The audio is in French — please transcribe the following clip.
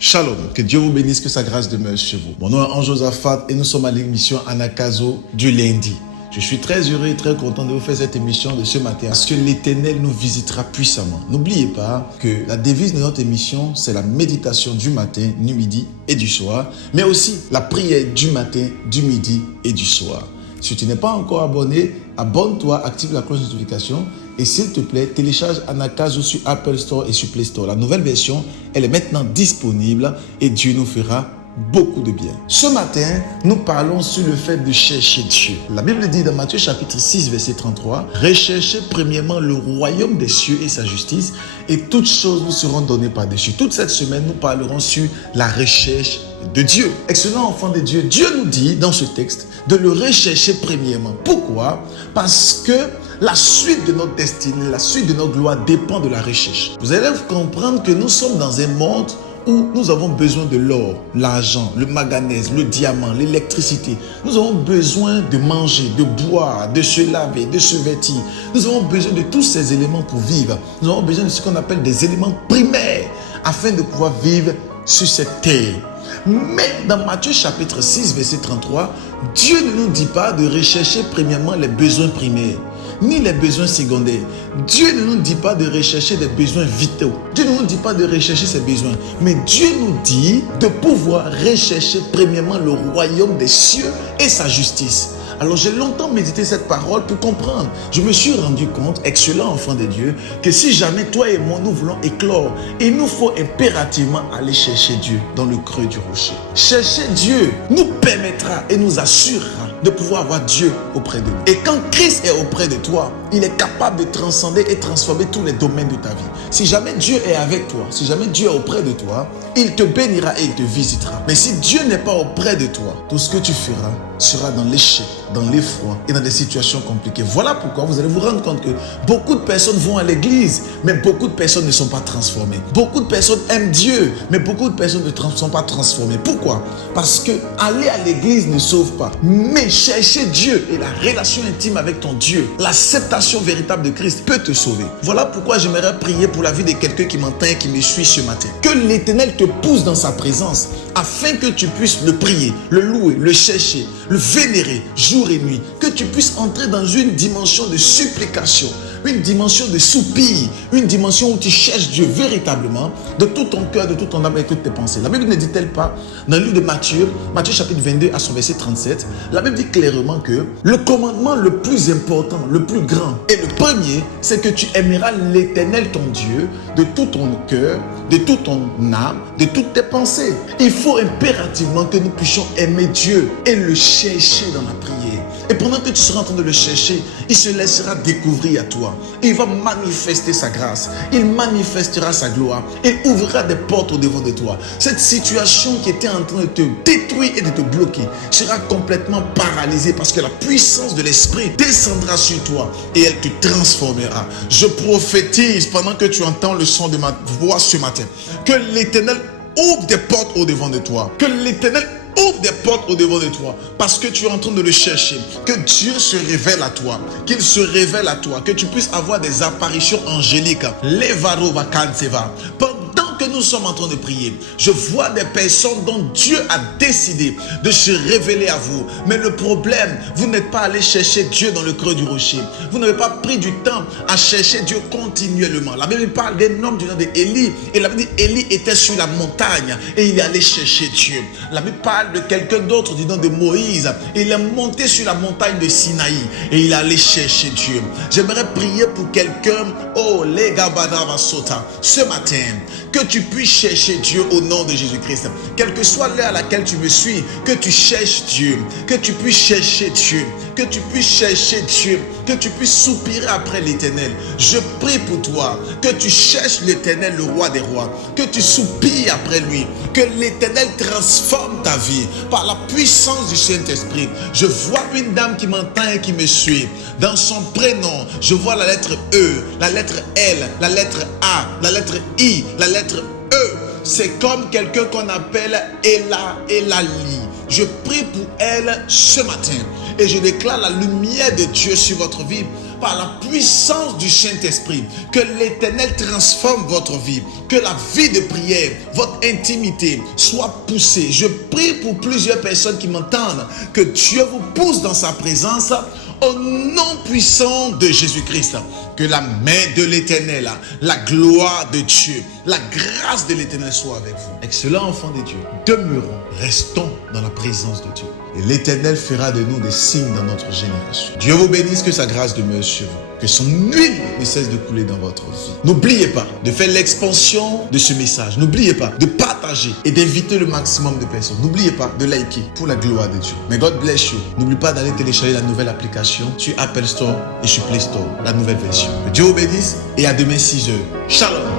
Shalom, que Dieu vous bénisse, que sa grâce demeure chez vous. Mon nom est Ange-Josaphat et nous sommes à l'émission Anakazo du lundi. Je suis très heureux et très content de vous faire cette émission de ce matin parce que l'Éternel nous visitera puissamment. N'oubliez pas que la devise de notre émission, c'est la méditation du matin, du midi et du soir, mais aussi la prière du matin, du midi et du soir. Si tu n'es pas encore abonné, abonne-toi, active la cloche de notification et s'il te plaît, télécharge Anakazo sur Apple Store et sur Play Store. La nouvelle version, elle est maintenant disponible et Dieu nous fera beaucoup de bien. Ce matin, nous parlons sur le fait de chercher Dieu. La Bible dit dans Matthieu chapitre 6, verset 33, « Recherchez premièrement le royaume des cieux et sa justice, et toutes choses vous seront données par-dessus. » Toute cette semaine, nous parlerons sur la recherche de Dieu. Excellent enfant de Dieu, Dieu nous dit dans ce texte de le rechercher premièrement. Pourquoi? Parce que la suite de notre destinée, la suite de notre gloire dépend de la recherche. Vous allez comprendre que nous sommes dans un monde où nous avons besoin de l'or, l'argent, le manganèse, le diamant, l'électricité. Nous avons besoin de manger, de boire, de se laver, de se vêtir. Nous avons besoin de tous ces éléments pour vivre. Nous avons besoin de ce qu'on appelle des éléments primaires afin de pouvoir vivre sur cette terre. Mais dans Matthieu chapitre 6, verset 33, Dieu ne nous dit pas de rechercher premièrement les besoins primaires, ni les besoins secondaires. Dieu ne nous dit pas de rechercher des besoins vitaux. Dieu ne nous dit pas de rechercher ces besoins. Mais Dieu nous dit de pouvoir rechercher premièrement le royaume des cieux et sa justice. Alors j'ai longtemps médité cette parole pour comprendre. Je me suis rendu compte, excellent enfant de Dieu, que si jamais toi et moi nous voulons éclore, il nous faut impérativement aller chercher Dieu dans le creux du rocher. Chercher Dieu nous permettra et nous assurera de pouvoir avoir Dieu auprès de nous. Et quand Christ est auprès de toi, il est capable de transcender et transformer tous les domaines de ta vie. Si jamais Dieu est avec toi, si jamais Dieu est auprès de toi, il te bénira et il te visitera. Mais si Dieu n'est pas auprès de toi, tout ce que tu feras sera dans l'échec, dans l'effroi et dans des situations compliquées. Voilà pourquoi vous allez vous rendre compte que beaucoup de personnes vont à l'église, mais beaucoup de personnes ne sont pas transformées. Beaucoup de personnes aiment Dieu, mais beaucoup de personnes ne sont pas transformées. Pourquoi? Parce que aller à l'église ne sauve pas. Mais chercher Dieu et la relation intime avec ton Dieu, l'acceptation véritable de Christ peut te sauver. Voilà pourquoi j'aimerais prier pour la vie de quelqu'un qui m'entend et qui me suit ce matin. Que l'Éternel te pousse dans sa présence afin que tu puisses le prier, le louer, le chercher, le vénérer jour et nuit. Que tu puisses entrer dans une dimension de supplication, une dimension de soupir, une dimension où tu cherches Dieu véritablement de tout ton cœur, de toute ton âme et de toutes tes pensées. La Bible ne dit-elle pas, dans le livre de Matthieu chapitre 22 à son verset 37, la Bible dit clairement que le commandement le plus important, le plus grand et le premier, c'est que tu aimeras l'Éternel ton Dieu de tout ton cœur, de toute ton âme, de toutes tes pensées. Il faut impérativement que nous puissions aimer Dieu et le chercher dans la prière. Et pendant que tu seras en train de le chercher, il se laissera découvrir à toi. Et il va manifester sa grâce. Il manifestera sa gloire. Il ouvrira des portes au devant de toi. Cette situation qui était en train de te détruire et de te bloquer sera complètement paralysée parce que la puissance de l'Esprit descendra sur toi et elle te transformera. Je prophétise pendant que tu entends le son de ma voix ce matin que l'Éternel ouvre des portes au devant de toi. Que l'Éternel ouvre des portes au devant de toi parce que tu es en train de le chercher. Que Dieu se révèle à toi, qu'il se révèle à toi, que tu puisses avoir des apparitions angéliques. Levaro vakanseva. Pendant que nous sommes en train de prier, je vois des personnes dont Dieu a décidé de se révéler à vous. Mais le problème, vous n'êtes pas allé chercher Dieu dans le creux du rocher. Vous n'avez pas pris du temps à chercher Dieu continuellement. La Bible parle d'un homme du nom d'Élie. Et la Bible dit Élie était sur la montagne et il est allé chercher Dieu. La Bible parle de quelqu'un d'autre du nom de Moïse. Il est monté sur la montagne de Sinaï et il est allé chercher Dieu. J'aimerais prier pour quelqu'un, oh les Gabadava Sota, ce matin, que tu puisses chercher Dieu au nom de Jésus-Christ. Quelle que soit l'heure à laquelle tu me suis, que tu cherches Dieu, que tu puisses chercher Dieu, que tu puisses chercher Dieu, que tu puisses soupirer après l'Éternel. Je prie pour toi, que tu cherches l'Éternel, le roi des rois, que tu soupires après lui, que l'Éternel transforme ta vie par la puissance du Saint-Esprit. Je vois une dame qui m'entend et qui me suit. Dans son prénom, je vois la lettre E, la lettre L, la lettre A, la lettre I, la lettre E. C'est comme quelqu'un qu'on appelle Elali. Je prie pour elle ce matin et je déclare la lumière de Dieu sur votre vie par la puissance du Saint-Esprit, que l'Éternel transforme votre vie, que la vie de prière, votre intimité soit poussée. Je prie pour plusieurs personnes qui m'entendent, que Dieu vous pousse dans sa présence au nom puissant de Jésus-Christ. Que la main de l'Éternel, la gloire de Dieu, la grâce de l'Éternel soit avec vous. Excellents enfants de Dieu, demeurons, restons dans la présence de Dieu. Et l'Éternel fera de nous des signes dans notre génération. Dieu vous bénisse, que sa grâce demeure sur vous. Que son huile ne cesse de couler dans votre vie. N'oubliez pas de faire l'expansion de ce message. N'oubliez pas de partager et d'inviter le maximum de personnes. N'oubliez pas de liker pour la gloire de Dieu. Mais God bless you. N'oublie pas d'aller télécharger la nouvelle application sur Apple Store et sur Play Store, la nouvelle version. Que Dieu vous bénisse et à demain 6h. Shalom.